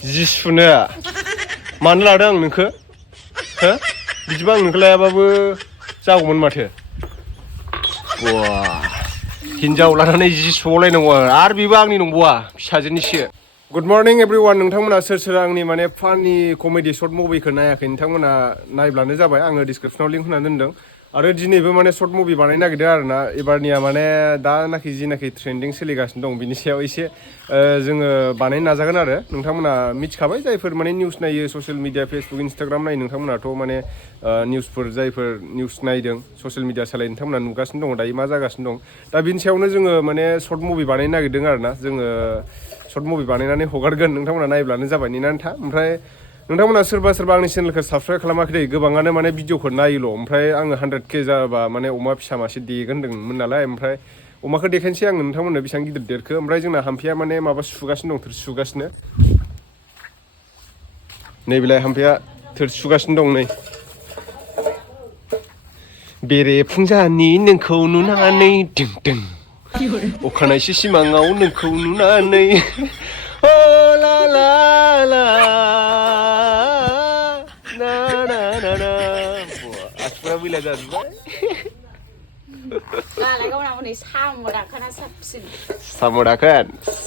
जि सुनो मानो लादों आं नोंखो हो बिदिबा आं नोंखो लायाबाबो जागौमोन माथो वाह हिनजाव लानानै जि सुबावलायनांगौ आरो बेबो आंनि नंबावा फिसाजोनिसो गुड मर्निं एभ्रिवान नोंथांमोना सोर सोर आंनि माने फानि कमेडि सर्ट मुभिखौ नायाखै नोंथांमोना नायब्लानो जाबाय आङो डिसक्रिपसनाव लिंक होनानै दोनदों आरो दिनैबो माने सर्ट मुभि बानायनो नागिरदों आरोना एबारनिया माने दानाखि जिनाखि ट्रेन्डिं सोलिगासिनो दं बिनि सायाव एसे जोङो बानायनो नाजागोन आरो नोंथांमोना मिथिखाबाय जायफोर माने निउस नायो ससियेल मिडिया फेसबुक इन्सटाग्राम नायो नोंथांमोनाथ' माने निउसफोर जायफोर निउस नायदों ससियेल मिडिया सालाय नोंथांमोना नुगासिनो दङ दायो मा जागासिनो दं दा बिनि सायावनो जोङो माने सर्ट मुभि बानायनो नागिरदों आरोना जोङो सर्ट मुभि बानायनानै हगारगोन नोंथांमोना नायब्लानो जाबाय नेनानै था ओमफ्राय नोंथांमोना सोरबा सोरबा आंनि चेनेलखौ साबसक्राइब खालामाखै दे गोबाङानो माने भिडिअखौ नायोल' ओमफ्राय आङो 100K जाबा माने अमा फिसा मासे देगोन होन्दोंमोन नालाय ओमफ्राय अमाखौ देखायनोसै आङो नोंथांमोननो बेसेबां गिदिर देरखो ओमफ्राय जोंना हाम्फिया माने माबा सुगासिनो दं थोरसि सुगासिनो नैबेलाय हाम्फिया थोरसि सुगासिनो दं नै बेरे फुंजानि नोंखौ नुनानै दिं दिं अखानायसो सिमाङाव नोंखौ नुनानै अ ला ला ला ना ना ना ना आसुफ्रा मैला जाजोब्बाय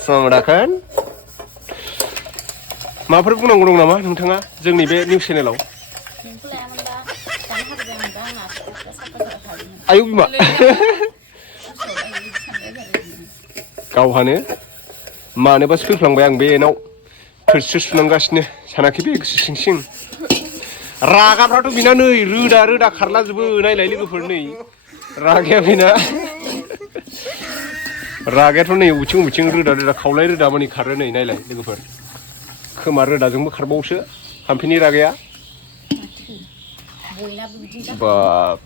साम' दाखोन माबाफोर बुंनांगौ दं नामा नोंथाङा जोंनि बे निउस चेनेलाव आयौ बिमा गावहानो मानोबासो फैफ्लांबाय आं बेनाव थोरसि सुनांगासिनो सानाखै बे गोसो सिं सिं रागाफ्राथ' बिना नै रोदा रोदा खारलाजोबो नायलाय लोगोफोर नै रागाया बेना रागायाथ' नै उथिं उथिं रोदा रोदा खावलाय रोदा मानि खारो नै नायलाय लोगोफोर खोमा रोदाजोंबो खारबावोसो हाम्फिनि रागाया बाब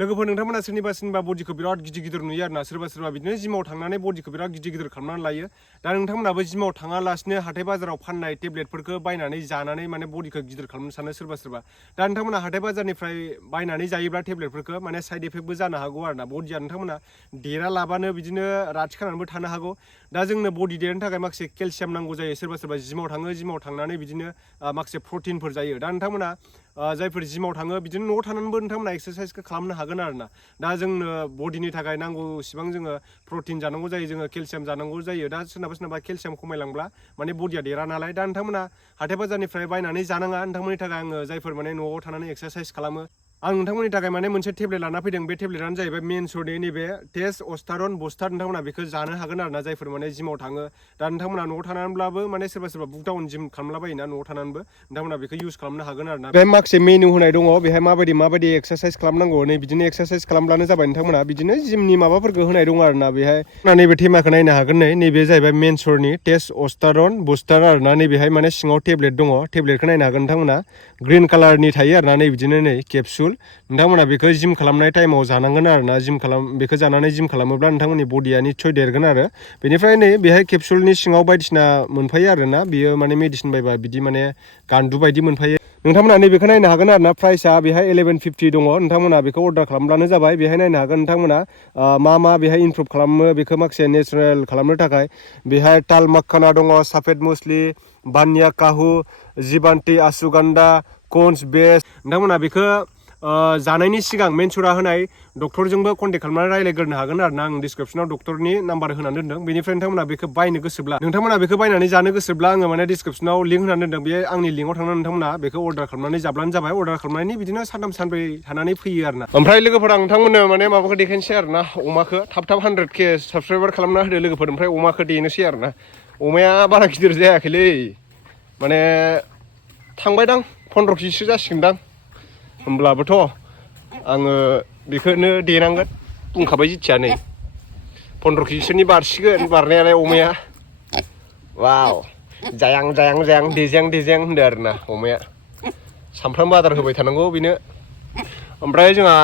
लोगोफोर नोंथांमोना सोरनिबा बडिखौ बिराद गिदिर गिदिर नुयो आरोना सोरबा बिदिनो जिमाव थांनानै बडिखौ बिराद गिदिर गिदिर खालामनानै लायो दा नोंथांमोनाबो जिमाव थाङालासिनो हाथाय बाजाराव फाननाय टेब्लेटफोरखौ बायनानै जानानै माने बडिखौ गिदिर खालामनो सानो सोरबा दा नोंथांमोना हाथाय बाजारनिफ्राय बायनानै जायोब्ला टेब्लेटफोरखौ माने साइड इफेक्टबो जानो हागौ आरोना बडिया नोंथांमोना देरालाबानो बिदिनो राथि खानानैबो थानो हागौ दा जोंनो बडि देरनो थाखाय माखासे केलसियाम नांगौ जायो सोरबा जिमाव थाङो जिमाव थांनानै बिदिनो माखासे प्रटिनफोर जायो दा नोंथांमोना जायफोर जिमाव थाङो बिदिनो न'आव थानानैबो नोंथांमोना एक्सारसाइसखौ खालामनो हागोन आरोना दा जोंनो बडिनि थाखाय नांगौ इसिबां जोङो प्रटिन जानांगौ जायो जोङो केलसियाम जानांगौ जायो दा सोरनाबा केलसियाम खमायलांब्ला माने बडिया देरा नालाय दा नोंथांमोना हाथाय बाजारनिफ्राय बायनानै जानाङा नोंथांमोननि थाखाय आङो जायफोर माने न'आव थानानै एक्सारसाइस खालामो आं नोंथांमोननि थाखाय माने मोनसे टेब्लेट लाना फैदों बे टेब्लेटआनो जाहैबाय मेनसुरनि नैबे टेस्टस्टेरन बुस्टार नोंथांमोना बेखौ जानो हागोन आरोना जायफोर माने जिमाव थाङो दा नोंथांमोना न'आव थानानैब्लाबो माने सोरबा बुकडाउन जिम खालामलाबायोना न'आव थानानैबो नोंथांमोना बेखौ इउज खालामनो हागोन आरोना बे माखासे मेनु होनाय दङ बेहाय माबायदि एक्सारसाइस खालामनांगौ नै बिदिनो एक्सारसाइस खालामब्लानो जाबाय नोंथांमोना बिदिनो जिमनि माबाफोरखौ होनाय दङ आरोना बेहाय नैबे टेमाखौ नायनो हागोन नैबे जाहैबाय मेनसुरनि टेस्टस्टेरन बुस्टार आरोना नैबेहाय माने सिङाव टेब्लेट दङ टेब्लेटखौ नायनो हागोन नोंथांमोना ग्रिन कालारनि थायो आरोना नै बिदिनो नै केपसुल नोंथांमोना बेखौ जिम खालामनाय टाइमाव जानांगोन आरोना बेखौ जानानै जिम खालामोब्ला नोंथांमोननि बडिया निस्सय देरगोन आरो बेनिफ्राय नै बेहाय केपसुलनि सिङाव बायदिसिना मोनफायो आरोना बियो माने मेडिसिन बायबा बिदि माने गान्दु बायदि मोनफायो नोंथांमोना नैबेखौ नायनो हागोन आरोना प्राइसआ बेहाय 1150 दङ नोंथांमोना बेखौ अर्डार खालामब्लानो जाबाय बेहाय नायनो हागोन नोंथांमोना मा बेहाय इमप्रुभ खालामो बेखौ माखासे नेचारेल खालामनो थाखाय बेहाय ताल माखाना दङ साफेद मुसलि बान्या काहु जिबान्ति आसुगान्दा कन्स बेस नोंथांमोना बेखौ जानायनि सिगां मेनसुरा होनाय डक्टरजोंबो कन्टेक्ट खालामनानै रायज्लायग्रोनो हागोन आरोना आं डिसक्रिपसनाव डक्टरनि नाम्बार होनानै दोनदों बेनिफ्राय नोंथांमोना बेखौ बायनो गोसोब्ला नोंथांमोना बेखौ बायनानै जानो गोसोब्ला आङो माने डिसक्रिपसनाव लिंक होनानै दोनदों बे आंनि लिंकआव थांनानै नोंथांमोना बेखौ अर्डार खालामनानै जाब्लानो जाबाय अर्डार खालामनायनि बिदिनो सानथाम सानब्रै थानानै फैयो आरोना ओमफ्राय लोगोफोर आं नोंथांमोननो माने माबाखौ देखायनोसै आरोना अमाखौ थाब 100K साबसक्राइबार खालामना होदो लोगोफोर ओमफ्राय अमाखौ देनोसै आरोना अमाया बारा गिदिर जायाखैलै माने थांबायदां 15 केजिसो जासिगोनदां होमब्लाबोथ' आङो बेखौनो देनांगोन बुंखाबाय जिथिया नै 15 केजिसोनि बारसिगोन बारनायालाय अमाया वाव जायां देजां होनदो आरोना अमाया सामफ्रामबो आदार होबाय थानांगौ बेनो ओमफ्राय जोंहा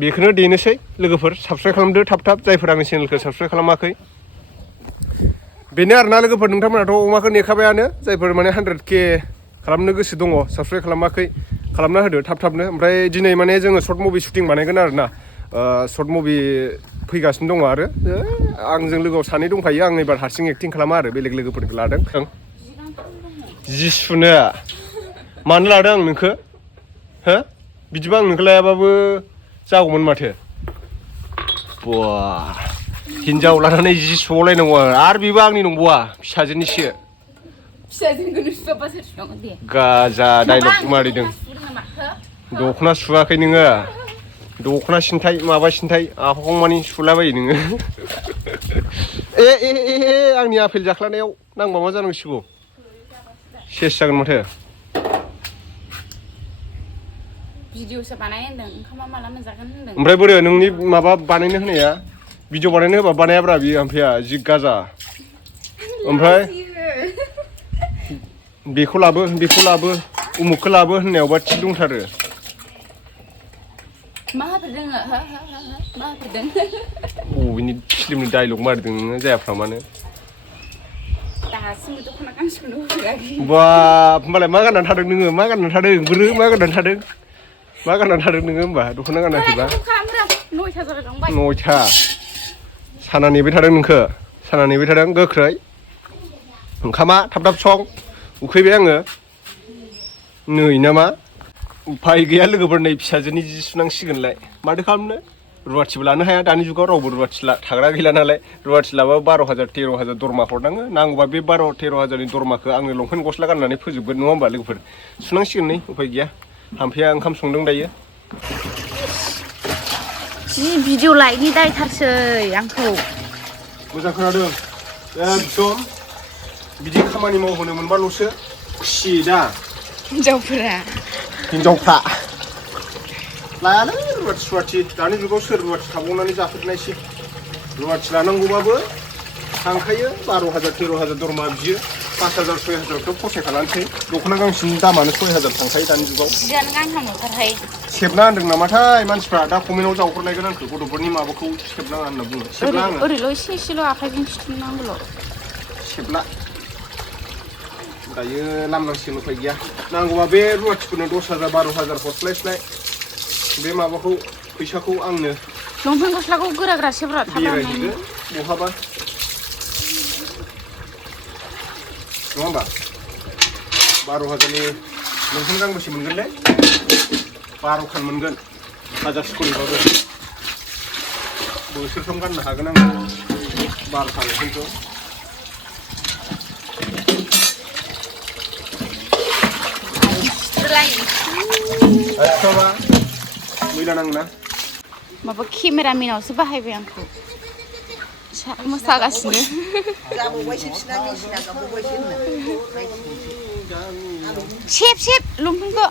बेखौनो देनोसै लोगोफोर साबसक्राइब खालामदो थाब जायफोर आंनि चेनेलखौ साबसक्राइब खालामाखै बेनो आरोना लोगोफोर नोंथांमोनाथ' अमाखौ नेखाबायानो जायफोर माने 100K खालामनो गोसो दङ साबसक्राइब खालामाखै खालामना होदो थाबनो ओमफ्राय दिनै माने जोङो सर्ट मुभि शुटिं बानायगोन आरोना सर्ट मुभि फैगासिनो दङ आरो आंजों लोगोआव सानै दंखायो आं एबार हारसिं एक्टिं खालामा आरो बेलेग लोगोफोरखौ लादों जि सुनो मानो लादों आं नोंखौ हो बिदिबा आं नोंखौ लायाबाबो जागौमोन माथो बा हिनजाव लानानै जि सुबावलायनांगौ आरो बेबो आंनि नंबावा फिसाजोनिसो गाजा डाइलग मारिदों दख'ना सुवाखै नोङो दख'ना सिनथाय माबा सिनथाय आफाखौमानि सुलाबायो नोङो आंनि आपेल जाख्लानायाव नांबा मा जानांसिगौ सेस जागोन माथो भिडिअसो बानाय होनदों ओंखामा माला मोनजागोन होनदों ओमफ्राय बोरो नोंनि माबा बानायनो होनाया भिडिअ बानायनो होबा बानायाब्रा बियो ओमफ्राय जि गाजा ओमफ्राय बेखौ लाबो उमुखखौ लाबो होननायावबा थि दंथारो मा होफेरदों मा होफेरदों बबेनि फिल्मनि डाइलग मारिदों नोङो जायाफ्रा मानो दासिमबो दख'ना गांसेखौनो होफेराखै बाब होमबालाय मा गाननानै थादों नोङो मा गाननानै थादों बोरो मा गाननानै थादों नोङो होमबा दख'ना गानाखैबा 9ता जालायलांबाय 9ता साना नेबाय थादों नोंखो साना नेबाय थादों गोख्रै ओंखामा थाब थाब सं उखैबाय आङो नै नामा उफाय गैया लोगोफोर नै फिसाजोनि जि सुनांसिगोनलाय माथो खालामनो रुवाथिबो लानो हाया दानि जुगाव रावबो रुवाथि थाग्रा गैला नालाय रुवाथि लाबाबो 12,000 13,000 दरमा हरनाङो नांगौबा बे 12-13,000नि दरमाखौ आंनो लंपेन्ट गस्ला गाननानै फोजोबगोन नङा होमबा लोगोफोर सुनांसिगोन नै उफाय गैया हामफैया ओंखाम संदों दायो जि भिडिअ लाइकनि दायथारसै आंखौ मोजां खोनादों एकदम बिदि खामानि मावहोनो मोनबाल'सो खुसि दा हिनजावफ्रा लायालै रुवाथि दानि जुगाव सोर रुवाथि थाबावनानै जाफेरनायसै रुवाथि लानांगौबाबो थांखायो 12,000 13,000 दरमा बियो 5,000 6,000थ' फसायखालानोसै दख'ना गांसेनि दामानो 6,000 थांखायो दानि जुगाव जियानो गांथाम ओंखारहाय सेबना होनदों नामाथाय मानसिफ्रा दा कमेन्टआव जावहरलायगोन आंखौ गथ'फोरनि माबाखौ सेबनाङा होनना बुङो सेबला आङो ओरैल' एसेल' आखाइजों सिथुमनांगौल' सेबला दायो लामनांसिगोन उफाय गैया नांगौबा बे रुवाथिफोरनो 10,000 12,000 हरस्लायस्लाय बे माबाखौ फैसाखौ आंनो लंपेन्ट गस्लाखौ गोरा सेब्रा बेरायहैदो बहाबा नङा होमबा 12,000नि लंपेन्ट गांबेसे मोनगोनलै 12 खान मोनगोन 1000 खरिबाबो बोसोरफ्राम गाननो हागोन आङो 12 खान लंपेन्टखौ मैला नाङोना माबा केमेरामेनावसो बाहायबाय आंखौ मोसागासिनो सेब लंपेन्टखौ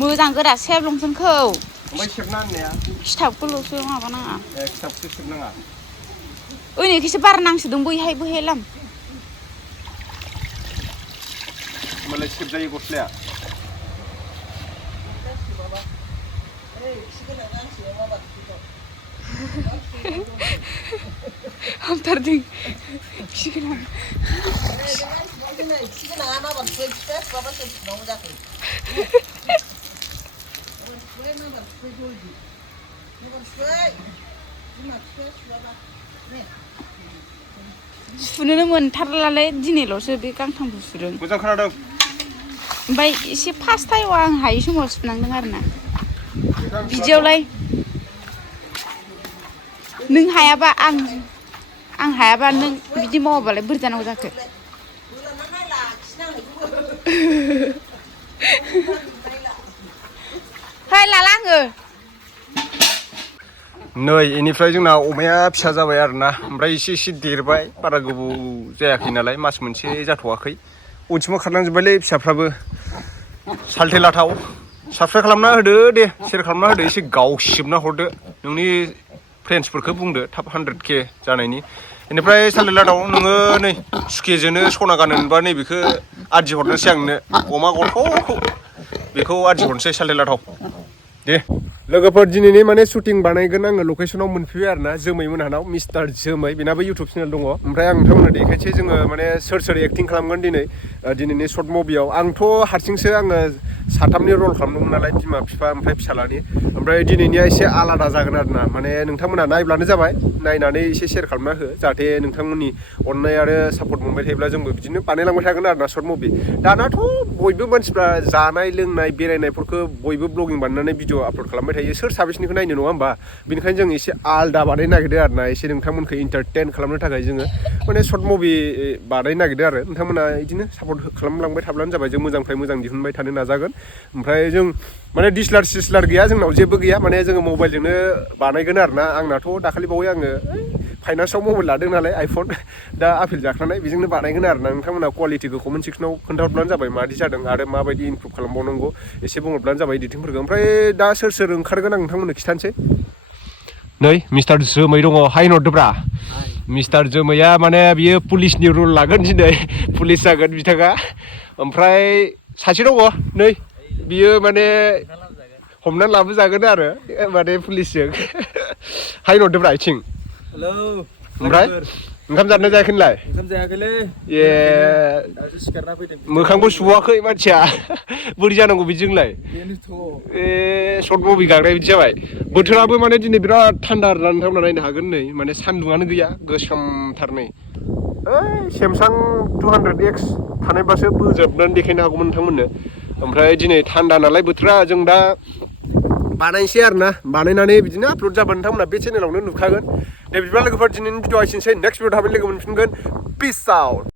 मोजां गोरा सेब लंपेन्टखौ खिथाबखौल'सो माबानाङा खिथाबखौ सेबनाङा ओरैनोखैसो बार नांसोदों बैहाय लाम होमबालाय सेबजायो गस्लाया हामथारदों खिगोनां सुनोनो मोनथारलालै दिनैल'सो बे गांथामखौ सुदों मोजां खोनादों ओमफ्राय एसे फार्स्ट टाइमाव आं हायै समाव सुनांदों आरोना बिदियावलाय नों हायाबा आं हायाबा नों बिदि मावाबालाय बोरै जानांगौ जाखो हाय लाला आङो नै इनिफ्राय जोंना अमाया फिसा जाबाय आरोना ओमफ्राय एसे देरबाय बारा गोबाव जायाखै नालाय मास मोनसे जाथ'वाखै उनथिमा खारलांजोब्बायलै फिसाफ्राबो साल्थे लाथाव साबस्क्राइब खालामना होदो दे शेयार खालामना होदो एसे गावसिबना हरदो नोंनि फ्रेन्ड्सफोरखौ बुंदो थाब 100K जानायनि बेनिफ्राय साल्थे लाथाव नोङो नै सुखेजोंनो सना गानो मोनबा नैबेखौ आदि हरनोसै आंनो अमा गथ'खौ बेखौ आदि हरनोसै साल्थे लाथाव दे लोगोफोर दिनैनि माने शुटिं बानायगोन आङो लकेसनाव मोनफैबाय आरोना जोमै मोनहानाव मिस्टार जोमै बेनाबो इउटुब चेनेल दङ ओमफ्राय आं नोंथांमोननो देखायसै जोङो माने सोर एक्टिं खालामगोन दिनै दिनैनि सर्ट मुभियाव आंथ' हारसिंसो आङो साथामनि रल खालामदोंमोन नालाय बिमा बिफा ओमफ्राय फिसालानि ओमफ्राय दिनैनिया एसे आलादा जागोन आरोना माने नोंथांमोना नायब्लानो जाबाय नायनानै एसे शेयार खालामना हो जाहाथे नोंथांमोननि अननाय आरो सापर्ट मोनबाय थायोब्ला जोंबो बिदिनो बानायलांबाय थागोन आरोना सर्ट मुभि दानाथ' बयबो मानसिफ्रा जानाय लोंनाय बेरायनायफोरखौ बयबो ब्लगिं बानायनानै भिडिअ आपल'ड खालामबाय थायो सोर साबेसेनिखौ नायनो नङा होमबा बेनिखायनो जों एसे आलदा बानायनो नागिरदों आरोना एसे नोंथांमोनखौ इन्टारटेन खालामनो थाखाय जोङो माने सर्ट मुभि बानायनो नागिरदों आरो नोंथांमोना बिदिनो सापर्ट खालामलांबाय थाब्लानो जाबाय जों मोजांनिफ्राय मोजां दिहुनबाय थानो नाजागोन ओमफ्राय जों माने डिसलार सिसलार गैया जोंनाव जेबो गैया माने जोङो मबाइलजोंनो बानायगोन आरोना आंनाथ' दाखालि बावै आङो फाइनान्सआव मबाइल लादों नालाय आइफन दा आपेल जाखानाय बेजोंनो बानायगोन आरोना नोंथांमोना कुवालिटिखौ कमेन्ट सेक्सनाव खोन्थाहरब्लानो जाबाय मादि जादों आरो माबायदि इमप्रुभ खालामबावनांगौ एसे बुङोब्लानो जाबाय एडिटिंफोरखौ ओमफ्राय दा सोर सोर ओंखारगोन आं नोंथांमोननो खिथानोसै नै मिस्टार जोमै दङ हाय नरदोब्रा मिस्टार जोमैया माने बियो पुलिसनि रुल लागोन दिनै पुलिस जागोन बिथाङा ओमफ्राय सासे दङ नै बियो माने हमनानै लाबोजागोन आरो माने पुलिसजों हाय नरदोब्रा आथिं हेलौ ओमफ्राय ओंखाम जादोंना जायाखै नोंलाय ओंखाम जायाखैलै ए दासो सिखारना फैदों मोखांबो सुवाखै मानसिया बोरै जानांगौ बिदिजोंलाय बेनोथ' ए सर्ट मुभि गाग्राय बिदि जाबाय बोथोराबो माने दिनै बिराद थान्दा आरोना नोंथांमोना नायनो हागोन नै माने सान्दुङानो गैया गोसोमथार नै ओइ सेमसां 200X थानायबासो बोजबनानै देखायनो हागौमोन नोंथांमोननो ओमफ्राय दिनै थान्दा नालाय बोथोरा जों दा बानायनोसै आरोना बानायनानै बिदिनो आपल'ड जाबा नोंथांमोना बे चेनेलावनो नुखागोन दे बिदिब्ला लोगोफोर दिनैनि भिडिअ एसेनोसै नेक्स्ट भिडिअ थाबैनो लोगो मोनफिनगोन पिस आउट